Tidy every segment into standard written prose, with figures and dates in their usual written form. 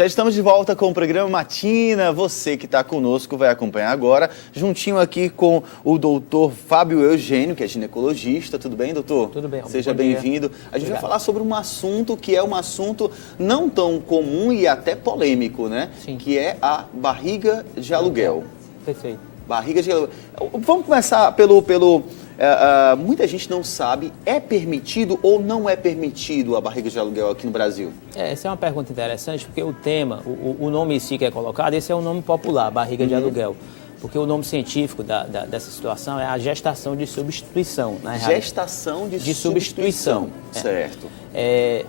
Já estamos de volta com o programa Matina. Você que está conosco vai acompanhar agora, juntinho aqui com o doutor Fábio Eugênio, que é ginecologista. Tudo bem, doutor? Tudo bem. Seja bem-vindo. A gente vai falar sobre um assunto que é um assunto não tão comum e até polêmico, né? Sim. Que é a barriga de aluguel. Perfeito. Barriga de aluguel. Vamos começar muita gente não sabe, é permitido ou não é permitido a barriga de aluguel aqui no Brasil? Essa é uma pergunta interessante, porque o tema, o nome em si que é colocado, esse é um nome popular, barriga de aluguel. Porque o nome científico dessa situação é a gestação de substituição. Gestação de substituição. Certo.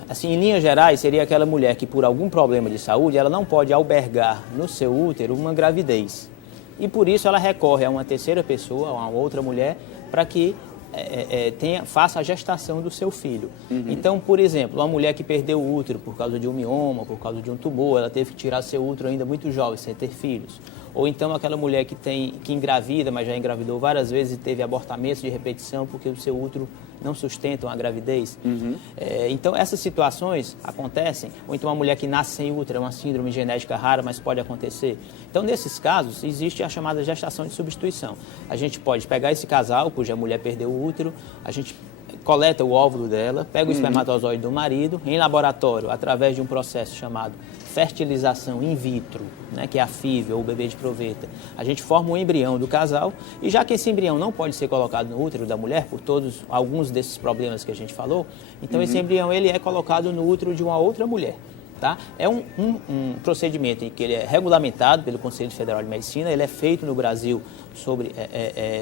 Assim, em linhas gerais, seria aquela mulher que, por algum problema de saúde, ela não pode albergar no seu útero uma gravidez. E por isso ela recorre a uma terceira pessoa, a uma outra mulher, para que faça a gestação do seu filho. Então, por exemplo, uma mulher que perdeu o útero por causa de um mioma, por causa de um tumor, ela teve que tirar seu útero ainda muito jovem, sem ter filhos. Ou então aquela mulher que engravida, mas já engravidou várias vezes e teve abortamentos de repetição porque o seu útero não sustenta uma gravidez. Então, essas situações acontecem. Ou então uma mulher que nasce sem útero, é uma síndrome genética rara, mas pode acontecer. Então, nesses casos, existe a chamada gestação de substituição. A gente pode pegar esse casal, cuja mulher perdeu o útero, a gente coleta o óvulo dela, pega o espermatozoide do marido, em laboratório, através de um processo chamado fertilização in vitro, né, que é a FIV, ou o bebê de proveta. A gente forma um embrião do casal e já que esse embrião não pode ser colocado no útero da mulher, por alguns desses problemas que a gente falou, então esse embrião ele é colocado no útero de uma outra mulher. Tá? É um procedimento em que ele é regulamentado pelo Conselho Federal de Medicina, ele é feito no Brasil sobre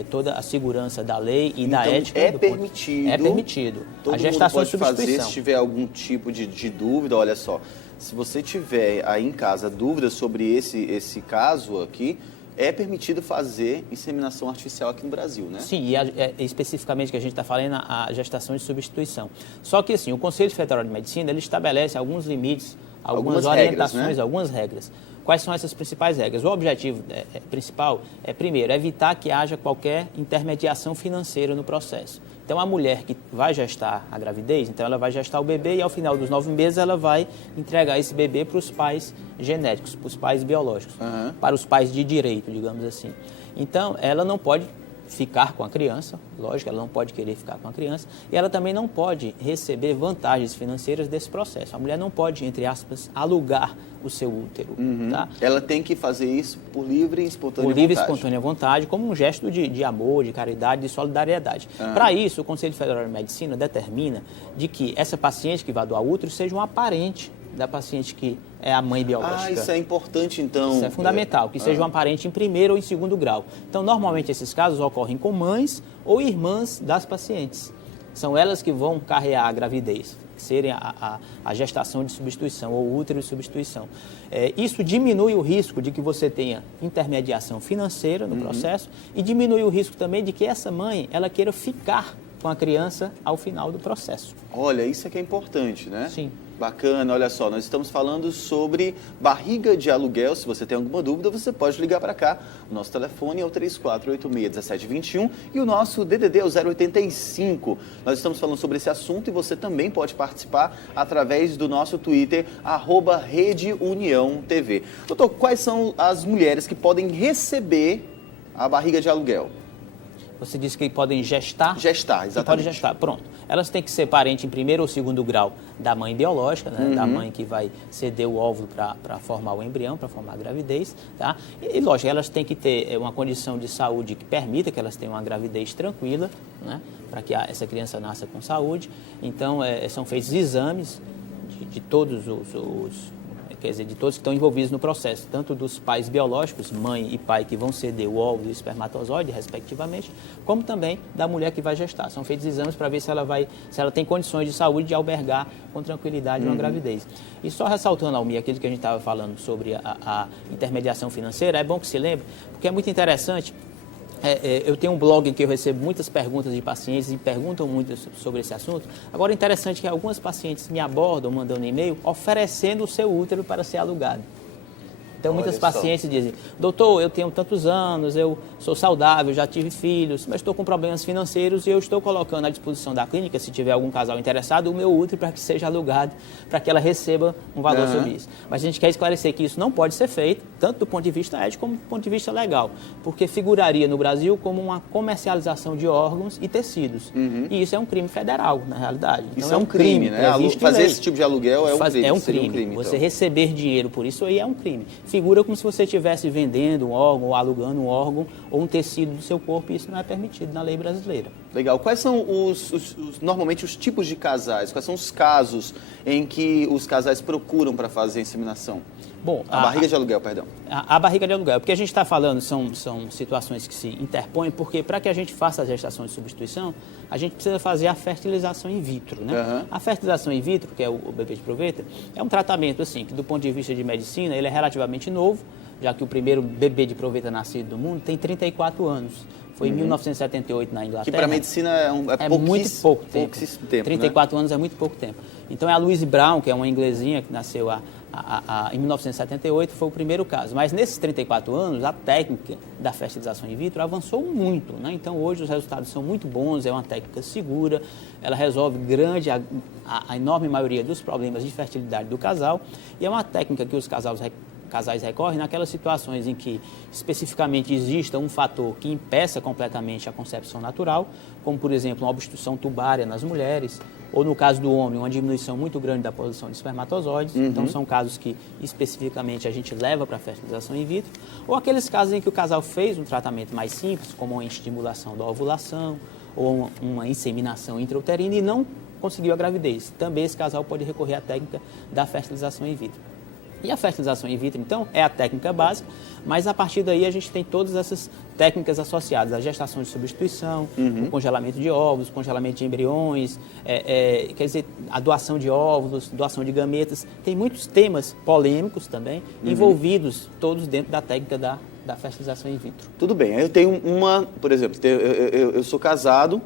toda a segurança da lei e da ética. É permitido. É permitido. Todo a gestação mundo pode de substituição. fazer se tiver algum tipo de dúvida. Olha só, se você tiver aí em casa dúvidas sobre esse caso aqui, é permitido fazer inseminação artificial aqui no Brasil, né? Sim, e especificamente que a gente está falando a gestação de substituição. Só que assim, o Conselho Federal de Medicina ele estabelece alguns limites, algumas orientações, regras, né? Algumas regras. Quais são essas principais regras? O objetivo principal é, primeiro, evitar que haja qualquer intermediação financeira no processo. Então, a mulher que vai gestar a gravidez, então ela vai gestar o bebê e ao final dos 9 meses ela vai entregar esse bebê para os pais genéticos, para os pais biológicos, para os pais de direito, digamos assim. Então, ela não pode ficar com a criança, lógico, ela não pode querer ficar com a criança, e ela também não pode receber vantagens financeiras desse processo. A mulher não pode, entre aspas, alugar o seu útero. Tá? Ela tem que fazer isso por livre e espontânea vontade. Por livre e espontânea vontade, como um gesto de amor, de caridade, de solidariedade. Para isso, o Conselho Federal de Medicina determina de que essa paciente que vai doar útero seja um parente da paciente que é a mãe biológica. Isso é importante, então. Isso é fundamental, que seja uma parente em primeiro ou em segundo grau. Então, normalmente, esses casos ocorrem com mães ou irmãs das pacientes. São elas que vão carrear a gravidez, serem a gestação de substituição ou útero de substituição. Isso diminui o risco de que você tenha intermediação financeira no processo e diminui o risco também de que essa mãe ela queira ficar com a criança ao final do processo. Olha, isso é que é importante, né? Sim. Bacana, olha só, nós estamos falando sobre barriga de aluguel. Se você tem alguma dúvida, você pode ligar para cá. O nosso telefone é o 3486-1721 e o nosso DDD é o 085. Nós estamos falando sobre esse assunto e você também pode participar através do nosso Twitter, @RedeUniãoTV. Doutor, quais são as mulheres que podem receber a barriga de aluguel? Você disse que podem gestar? Gestar, exatamente. Podem gestar, pronto. Elas têm que ser parente em primeiro ou segundo grau da mãe biológica, né? Da mãe que vai ceder o óvulo para formar o embrião, para formar a gravidez, tá? E, lógico, elas têm que ter uma condição de saúde que permita que elas tenham uma gravidez tranquila, né? Para que essa criança nasça com saúde. Então, são feitos exames de todos quer dizer, de todos que estão envolvidos no processo, tanto dos pais biológicos, mãe e pai, que vão ceder o óvulo e o espermatozoide, respectivamente, como também da mulher que vai gestar. São feitos exames para ver se ela tem condições de saúde de albergar com tranquilidade uma gravidez. E só ressaltando, Almir, aquilo que a gente estava falando sobre a intermediação financeira, é bom que se lembre, porque é muito interessante. Eu tenho um blog em que eu recebo muitas perguntas de pacientes e perguntam muito sobre esse assunto. Agora, é interessante que algumas pacientes me abordam, mandando e-mail, oferecendo o seu útero para ser alugado. Então, muitas Olha só. pacientes dizem, doutor, eu tenho tantos anos, eu sou saudável, já tive filhos, mas estou com problemas financeiros e eu estou colocando à disposição da clínica, se tiver algum casal interessado, o meu útero para que seja alugado, para que ela receba um valor sobre isso. Mas a gente quer esclarecer que isso não pode ser feito, tanto do ponto de vista ético como do ponto de vista legal, porque figuraria no Brasil como uma comercialização de órgãos e tecidos. E isso é um crime federal, na realidade. Então, isso é um crime, né? Fazer esse tipo de aluguel é um crime. É um crime. Você receber dinheiro por isso aí é um crime. Figura como se você estivesse vendendo um órgão, ou alugando um órgão, ou um tecido do seu corpo, e isso não é permitido na lei brasileira. Legal. Quais são normalmente os tipos de casais? Quais são os casos em que os casais procuram para fazer a inseminação? Bom, a barriga de aluguel, perdão. A barriga de aluguel. Porque a gente está falando, são situações que se interpõem, porque para que a gente faça a gestação de substituição, a gente precisa fazer a fertilização in vitro, né? A fertilização in vitro, que é o bebê de proveta, é um tratamento, assim, que do ponto de vista de medicina, ele é relativamente novo, já que o primeiro bebê de proveta nascido no mundo tem 34 anos. Foi em 1978 na Inglaterra. Que para a medicina é muito pouco tempo. Pouquíssimo tempo, 34 anos é muito pouco tempo. Então é a Louise Brown, que é uma inglesinha que nasceu em 1978, foi o primeiro caso. Mas nesses 34 anos, a técnica da fertilização in vitro avançou muito, né? Então hoje os resultados são muito bons, é uma técnica segura, ela resolve a enorme maioria dos problemas de fertilidade do casal, e é uma técnica que os casais recorrem naquelas situações em que especificamente exista um fator que impeça completamente a concepção natural, como, por exemplo, uma obstrução tubária nas mulheres, ou no caso do homem, uma diminuição muito grande da produção de espermatozoides. Então, são casos que especificamente a gente leva para a fertilização in vitro, ou aqueles casos em que o casal fez um tratamento mais simples, como uma estimulação da ovulação, ou uma inseminação intrauterina e não conseguiu a gravidez. Também esse casal pode recorrer à técnica da fertilização in vitro. E a fertilização in vitro, então, é a técnica básica, mas a partir daí a gente tem todas essas técnicas associadas à gestação de substituição, o congelamento de óvulos, o congelamento de embriões, quer dizer, a doação de óvulos, doação de gametas. Tem muitos temas polêmicos também envolvidos, todos dentro da técnica da fertilização in vitro. Tudo bem, eu tenho por exemplo, eu sou casado,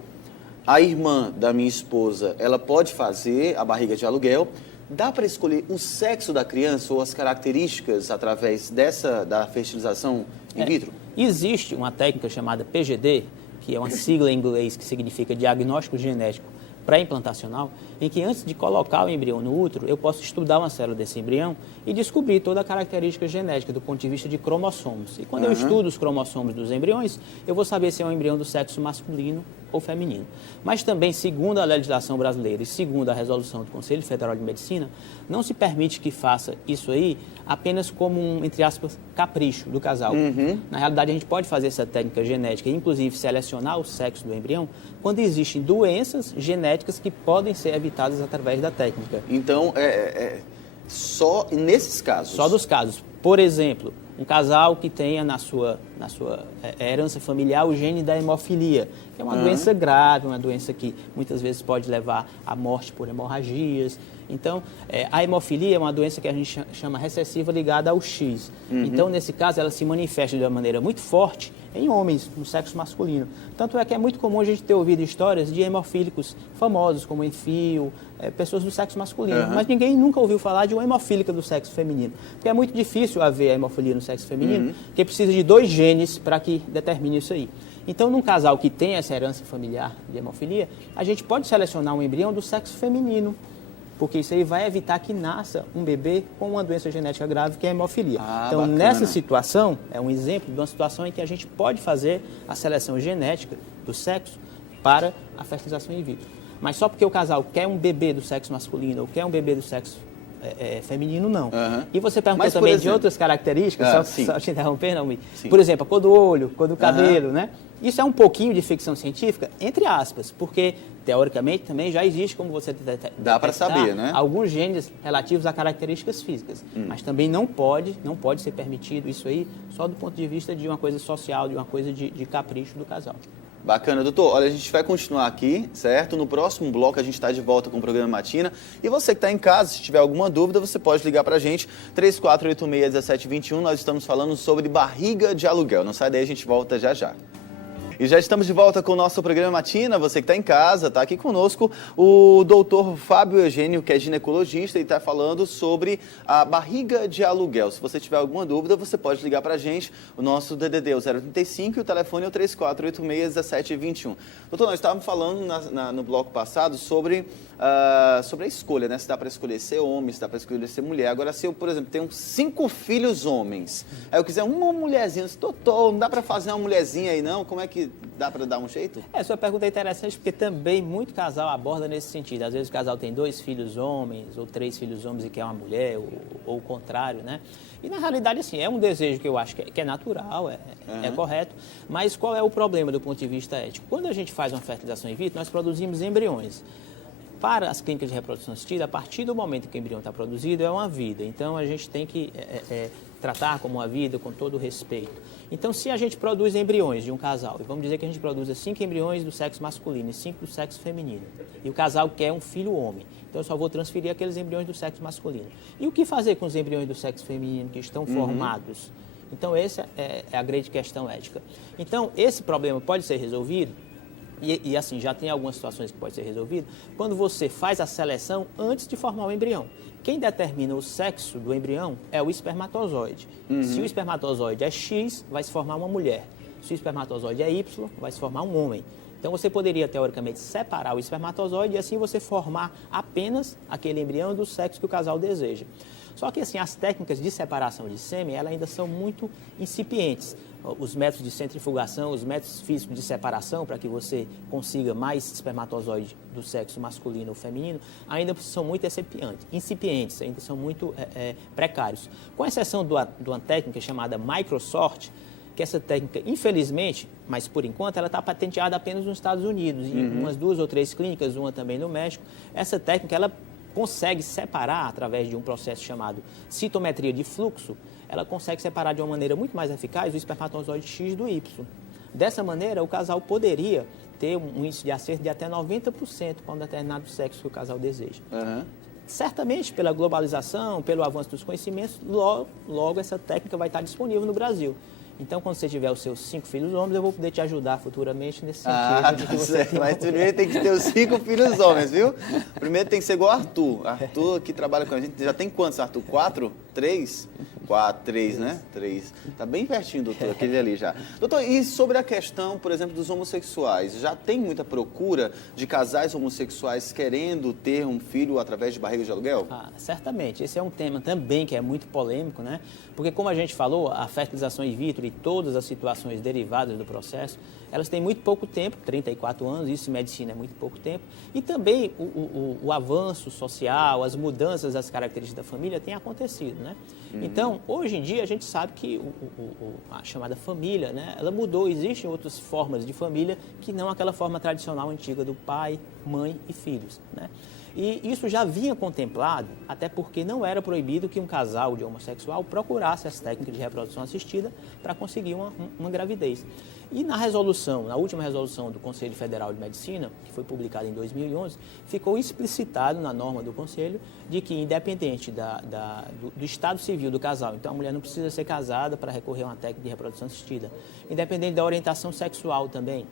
a irmã da minha esposa, ela pode fazer a barriga de aluguel. Dá para escolher o sexo da criança ou as características através da fertilização in vitro? Existe uma técnica chamada PGD, que é uma sigla em inglês que significa diagnóstico genético pré-implantacional, em que antes de colocar o embrião no útero, eu posso estudar uma célula desse embrião e descobrir toda a característica genética do ponto de vista de cromossomos. E quando eu estudo os cromossomos dos embriões, eu vou saber se é um embrião do sexo masculino ou feminino. Mas também, segundo a legislação brasileira e segundo a resolução do Conselho Federal de Medicina, não se permite que faça isso aí apenas como um, entre aspas, capricho do casal. Na realidade, a gente pode fazer essa técnica genética, inclusive selecionar o sexo do embrião, quando existem doenças genéticas que podem ser evitadas através da técnica. Então, só nesses casos? Só dos casos. Por exemplo, um casal que tenha na sua herança familiar o gene da hemofilia, que é uma doença grave, uma doença que muitas vezes pode levar à morte por hemorragias. Então, a hemofilia é uma doença que a gente chama recessiva ligada ao X. Então, nesse caso, ela se manifesta de uma maneira muito forte em homens, no sexo masculino. Tanto é que é muito comum a gente ter ouvido histórias de hemofílicos famosos, como Enfio, pessoas do sexo masculino. Mas ninguém nunca ouviu falar de uma hemofílica do sexo feminino. Porque é muito difícil haver a hemofilia no sexo feminino, porque precisa de 2 genes para que determine isso aí. Então, num casal que tem essa herança familiar de hemofilia, a gente pode selecionar um embrião do sexo feminino, porque isso aí vai evitar que nasça um bebê com uma doença genética grave, que é a hemofilia. Então, bacana. Nessa situação, é um exemplo de uma situação em que a gente pode fazer a seleção genética do sexo para a fertilização in vitro. Mas só porque o casal quer um bebê do sexo masculino ou quer um bebê do sexo feminino, não. E você perguntou também de outras características, só te interromper, não, por exemplo, a cor do olho, cor do cabelo, né? Isso é um pouquinho de ficção científica, entre aspas, porque, teoricamente, também já existe como você dá para saber, né? Alguns genes relativos a características físicas, mas também não pode ser permitido isso aí só do ponto de vista de uma coisa social, de uma coisa de capricho do casal. Bacana, doutor. Olha, a gente vai continuar aqui, certo? No próximo bloco a gente está de volta com o programa Matina. E você que está em casa, se tiver alguma dúvida, você pode ligar para a gente, 3486-1721. Nós estamos falando sobre barriga de aluguel. Não sai daí, a gente volta já já. E já estamos de volta com o nosso programa Matina. Você que está em casa, está aqui conosco o doutor Fábio Eugênio, que é ginecologista e está falando sobre a barriga de aluguel. Se você tiver alguma dúvida, você pode ligar para a gente. O nosso DDD é o 035 e o telefone é o 3486-1721. Doutor, nós estávamos falando no bloco passado sobre a escolha, né? Se dá para escolher ser homem, se dá para escolher ser mulher. Agora, se eu, por exemplo, tenho 5 filhos homens, aí eu quiser uma mulherzinha, doutor, não dá para fazer uma mulherzinha aí não? Como é que dá para dar um jeito? Sua pergunta é interessante porque também muito casal aborda nesse sentido. Às vezes o casal tem 2 filhos homens ou 3 filhos homens e quer uma mulher, ou o contrário, né? E na realidade, assim, é um desejo que eu acho que é natural, é correto, mas qual é o problema do ponto de vista ético? Quando a gente faz uma fertilização in vitro, nós produzimos embriões. Para as clínicas de reprodução assistida, a partir do momento que o embrião está produzido, é uma vida. Então, a gente tem que tratar como uma vida, com todo o respeito. Então, se a gente produz embriões de um casal, e vamos dizer que a gente produza 5 embriões do sexo masculino e 5 do sexo feminino, e o casal quer um filho homem, então eu só vou transferir aqueles embriões do sexo masculino. E o que fazer com os embriões do sexo feminino que estão formados? Então, essa é a grande questão ética. Então, esse problema pode ser resolvido, e assim, já tem algumas situações que pode ser resolvido, quando você faz a seleção antes de formar o embrião. Quem determina o sexo do embrião é o espermatozoide. Se o espermatozoide é X, vai se formar uma mulher. Se o espermatozoide é Y, vai se formar um homem. Então, você poderia, teoricamente, separar o espermatozoide e assim você formar apenas aquele embrião do sexo que o casal deseja. Só que, assim, as técnicas de separação de sêmen, elas ainda são muito incipientes. Os métodos de centrifugação, os métodos físicos de separação, para que você consiga mais espermatozoide do sexo masculino ou feminino, ainda são muito incipientes, ainda são muito precários. Com exceção de uma técnica chamada microsort, que essa técnica, infelizmente, mas por enquanto, ela está patenteada apenas nos Estados Unidos, em umas 2 ou 3 clínicas, uma também no México. Essa técnica, ela consegue separar, através de um processo chamado citometria de fluxo, ela consegue separar de uma maneira muito mais eficaz o espermatozoide X do Y. Dessa maneira, o casal poderia ter um índice de acerto de até 90% para um determinado sexo que o casal deseja. Certamente, pela globalização, pelo avanço dos conhecimentos, logo essa técnica vai estar disponível no Brasil. Então, quando você tiver os seus 5 filhos homens, eu vou poder te ajudar futuramente nesse sentido. Tá certo. Mas primeiro tem que ter os 5 filhos homens, viu? Primeiro tem que ser igual o Arthur. Arthur, que trabalha com a gente, já tem quantos, Arthur? 4? 3? 3, né? 3. Tá bem pertinho, doutor, aquele ali já. Doutor, e sobre a questão, por exemplo, dos homossexuais? Já tem muita procura de casais homossexuais querendo ter um filho através de barriga de aluguel? Certamente. Esse é um tema também que é muito polêmico, né? Porque, como a gente falou, a fertilização in vitro e todas as situações derivadas do processo, elas têm muito pouco tempo, 34 anos, isso em medicina é muito pouco tempo, e também o avanço social, as mudanças das características da família têm acontecido, né? Então, hoje em dia, a gente sabe que a chamada família, né, ela mudou, existem outras formas de família que não aquela forma tradicional antiga do pai, mãe e filhos, né? E isso já vinha contemplado, até porque não era proibido que um casal de homossexual procurasse as técnicas de reprodução assistida para conseguir uma gravidez. E na última resolução do Conselho Federal de Medicina, que foi publicada em 2011, ficou explicitado na norma do Conselho de que, independente do estado civil do casal, então a mulher não precisa ser casada para recorrer a uma técnica de reprodução assistida, independente da orientação sexual também,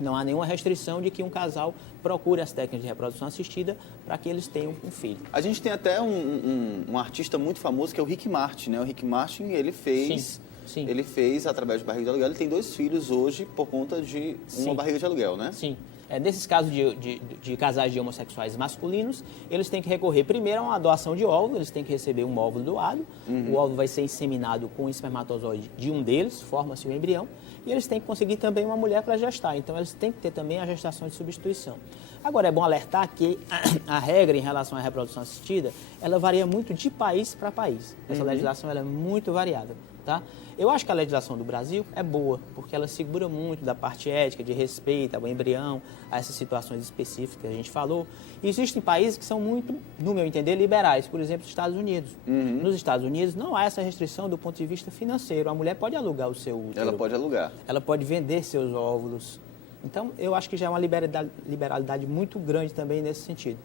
não há nenhuma restrição de que um casal procure as técnicas de reprodução assistida para que eles tenham um filho. A gente tem até um artista muito famoso que é o Rick Martin, né? O Rick Martin, ele fez... Sim. Ele fez através de barriga de aluguel. Ele tem 2 filhos hoje por conta de uma barriga de aluguel, né? Sim. Nesses casos de casais de homossexuais masculinos, eles têm que recorrer primeiro a uma doação de óvulo, eles têm que receber um óvulo doado, o óvulo vai ser inseminado com o espermatozoide de um deles, forma-se o embrião, e eles têm que conseguir também uma mulher para gestar, então eles têm que ter também a gestação de substituição. Agora, é bom alertar que a regra em relação à reprodução assistida, ela varia muito de país para país. Essa legislação ela é muito variável, tá? Eu acho que a legislação do Brasil é boa, porque ela segura muito da parte ética, de respeito ao embrião, a essas situações específicas que a gente falou. E existem países que são muito, no meu entender, liberais, por exemplo, os Estados Unidos. Nos Estados Unidos não há essa restrição do ponto de vista financeiro. A mulher pode alugar o seu útero. Ela pode alugar. Ela pode vender seus óvulos. Então, eu acho que já é uma liberalidade muito grande também nesse sentido.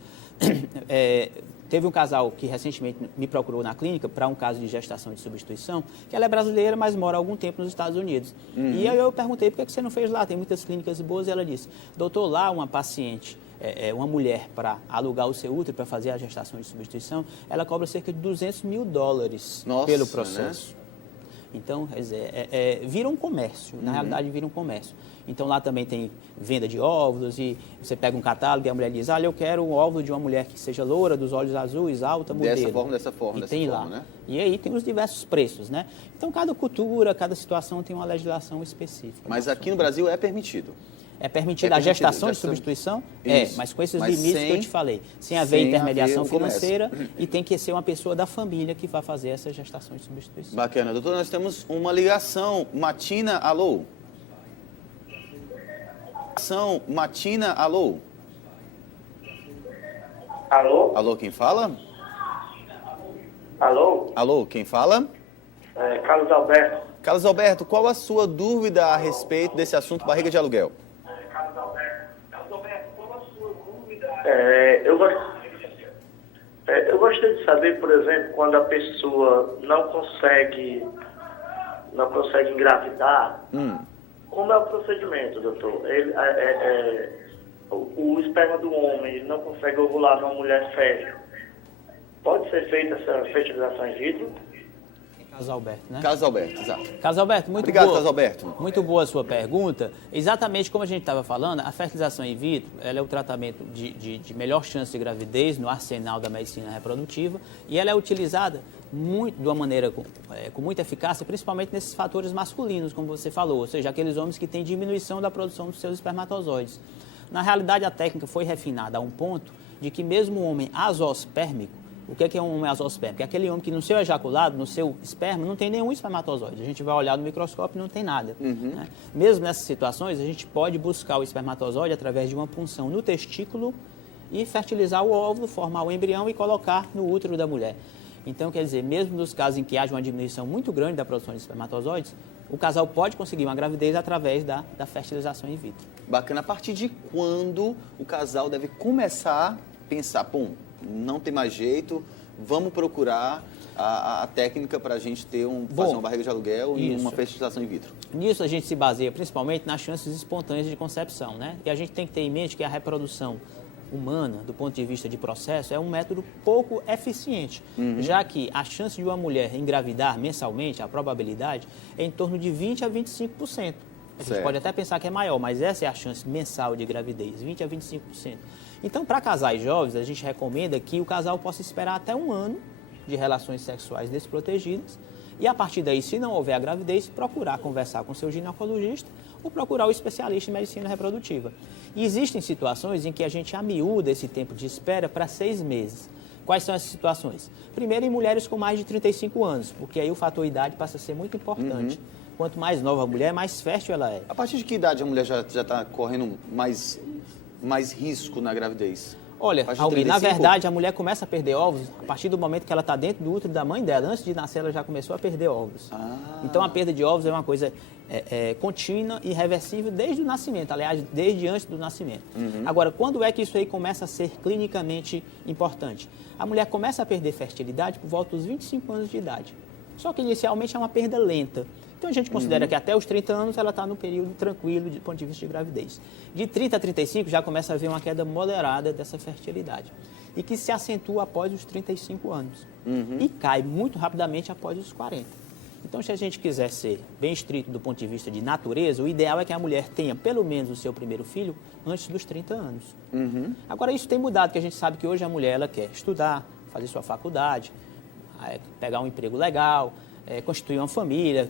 Teve um casal que recentemente me procurou na clínica para um caso de gestação de substituição, que ela é brasileira, mas mora há algum tempo nos Estados Unidos. E aí eu perguntei, por que você não fez lá? Tem muitas clínicas boas. E ela disse, doutor, lá uma paciente, uma mulher, para alugar o seu útero, para fazer a gestação de substituição, ela cobra cerca de $200 mil pelo processo. Né? Então, quer dizer, vira um comércio, na realidade vira um comércio. Então, lá também tem venda de óvulos e você pega um catálogo e a mulher diz, eu quero um óvulo de uma mulher que seja loura, dos olhos azuis, alta, modelo. Dessa forma, tem lá. Né? E aí tem os diversos preços, né? Então, cada cultura, cada situação tem uma legislação específica. Mas aqui no Brasil é permitido? É permitida a gestação de substituição? Mas com esses limites que eu te falei. Sem haver intermediação financeira e tem que ser uma pessoa da família que vai fazer essa gestação de substituição. Bacana. Doutor, nós temos uma ligação. Matina, alô? Matina, alô? Alô? Alô, quem fala? Alô? Alô, quem fala? Carlos Alberto. Carlos Alberto, qual a sua dúvida a respeito desse assunto barriga de aluguel? Eu gostaria de saber, por exemplo, quando a pessoa não consegue engravidar, como é o procedimento, doutor? O esperma do homem ele não consegue ovular numa mulher fértil. Pode ser feita essa fertilização in vitro? Carlos Alberto, né? Carlos Alberto, exato. Carlos Alberto, muito Obrigado, boa. Carlos Alberto. Muito boa a sua pergunta. Exatamente como a gente estava falando, a fertilização in vitro ela é o tratamento de melhor chance de gravidez no arsenal da medicina reprodutiva e ela é utilizada de uma maneira com muita eficácia, principalmente nesses fatores masculinos, como você falou, ou seja, aqueles homens que têm diminuição da produção dos seus espermatozoides. Na realidade, a técnica foi refinada a um ponto de que mesmo o homem azospérmico, o que é um homem azospérmico? É aquele homem que no seu ejaculado, no seu esperma, não tem nenhum espermatozoide. A gente vai olhar no microscópio e não tem nada. Né? Mesmo nessas situações, a gente pode buscar o espermatozoide através de uma punção no testículo e fertilizar o óvulo, formar o embrião e colocar no útero da mulher. Então, quer dizer, mesmo nos casos em que haja uma diminuição muito grande da produção de espermatozoides, o casal pode conseguir uma gravidez através da fertilização in vitro. Bacana. A partir de quando o casal deve começar a pensar, não tem mais jeito, vamos procurar a técnica para a gente fazer uma barriga de aluguel e uma fertilização in vitro? Nisso a gente se baseia principalmente nas chances espontâneas de concepção, né? E a gente tem que ter em mente que a reprodução humana, do ponto de vista de processo, é um método pouco eficiente, já que a chance de uma mulher engravidar mensalmente, a probabilidade, é em torno de 20% a 25%. A gente pode até pensar que é maior, mas essa é a chance mensal de gravidez, 20% a 25%. Então, para casais jovens, a gente recomenda que o casal possa esperar até 1 ano de relações sexuais desprotegidas e, a partir daí, se não houver a gravidez, procurar conversar com seu ginecologista ou procurar o especialista em medicina reprodutiva. E existem situações em que a gente amiúda esse tempo de espera para 6 meses. Quais são essas situações? Primeiro, em mulheres com mais de 35 anos, porque aí o fator idade passa a ser muito importante. Quanto mais nova a mulher, mais fértil ela é. A partir de que idade a mulher já está correndo mais risco na gravidez? Olha, Almir, na verdade, a mulher começa a perder óvulos a partir do momento que ela está dentro do útero da mãe dela. Antes de nascer, ela já começou a perder óvulos. Então, a perda de óvulos é uma coisa contínua e reversível desde o nascimento, aliás, desde antes do nascimento. Agora, quando é que isso aí começa a ser clinicamente importante? A mulher começa a perder fertilidade por volta dos 25 anos de idade. Só que, inicialmente, é uma perda lenta. Então, a gente considera que até os 30 anos ela está no período tranquilo do ponto de vista de gravidez. De 30 a 35 já começa a haver uma queda moderada dessa fertilidade e que se acentua após os 35 anos e cai muito rapidamente após os 40. Então, se a gente quiser ser bem estrito do ponto de vista de natureza, o ideal é que a mulher tenha pelo menos o seu primeiro filho antes dos 30 anos. Agora, isso tem mudado, porque a gente sabe que hoje a mulher ela quer estudar, fazer sua faculdade, pegar um emprego legal, constituir uma família,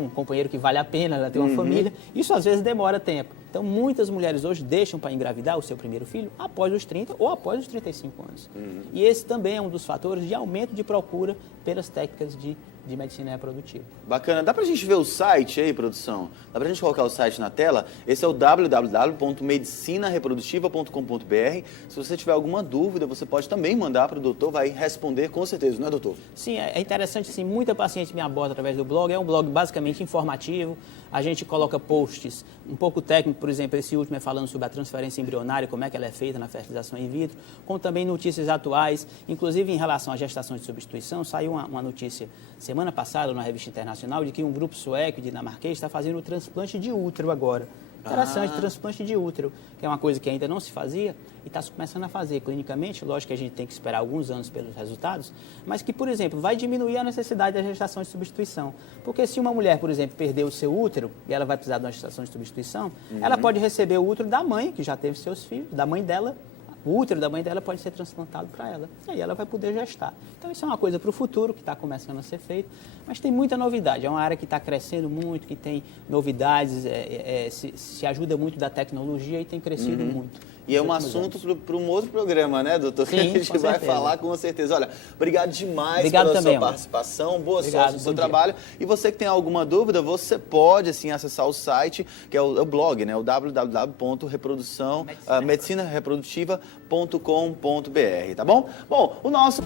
um companheiro que vale a pena ela ter uma família. Isso às vezes demora tempo. Então muitas mulheres hoje deixam para engravidar o seu primeiro filho após os 30 ou após os 35 anos. E esse também é um dos fatores de aumento de procura pelas técnicas de de medicina reprodutiva. Bacana. Dá pra gente ver o site aí, produção? Dá pra gente colocar o site na tela? Esse é o www.medicinareprodutiva.com.br. Se você tiver alguma dúvida, você pode também mandar para o doutor, vai responder com certeza, não é, doutor? Sim, é interessante, assim, muita paciente me aborda através do blog. É um blog basicamente informativo. A gente coloca posts um pouco técnicos, por exemplo, esse último é falando sobre a transferência embrionária, como é que ela é feita na fertilização in vitro, como também notícias atuais, inclusive em relação à gestação de substituição. Saiu uma notícia semana passada na revista internacional de que um grupo sueco e dinamarquês está fazendo o transplante de útero agora. Interessante, transplante de útero, que é uma coisa que ainda não se fazia e está começando a fazer clinicamente. Lógico que a gente tem que esperar alguns anos pelos resultados, mas que, por exemplo, vai diminuir a necessidade da gestação de substituição. Porque se uma mulher, por exemplo, perder o seu útero e ela vai precisar de uma gestação de substituição, ela pode receber o útero da mãe, que já teve seus filhos, da mãe dela. O útero da mãe dela pode ser transplantado para ela. E aí ela vai poder gestar. Então, isso é uma coisa para o futuro, que está começando a ser feito. Mas tem muita novidade. É uma área que está crescendo muito, que tem novidades, se ajuda muito da tecnologia e tem crescido muito. E é um assunto para um outro programa, né, doutor? Sim, que a gente vai certeza. falar com certeza. Olha, obrigado demais Obrigado pela também, sua participação. Boa Obrigado, sorte no seu bom dia. trabalho. E você que tem alguma dúvida, você pode, assim, acessar o site, que é o blog, né? O www.medicinareprodutiva.com.br, tá bom? Bom, o nosso...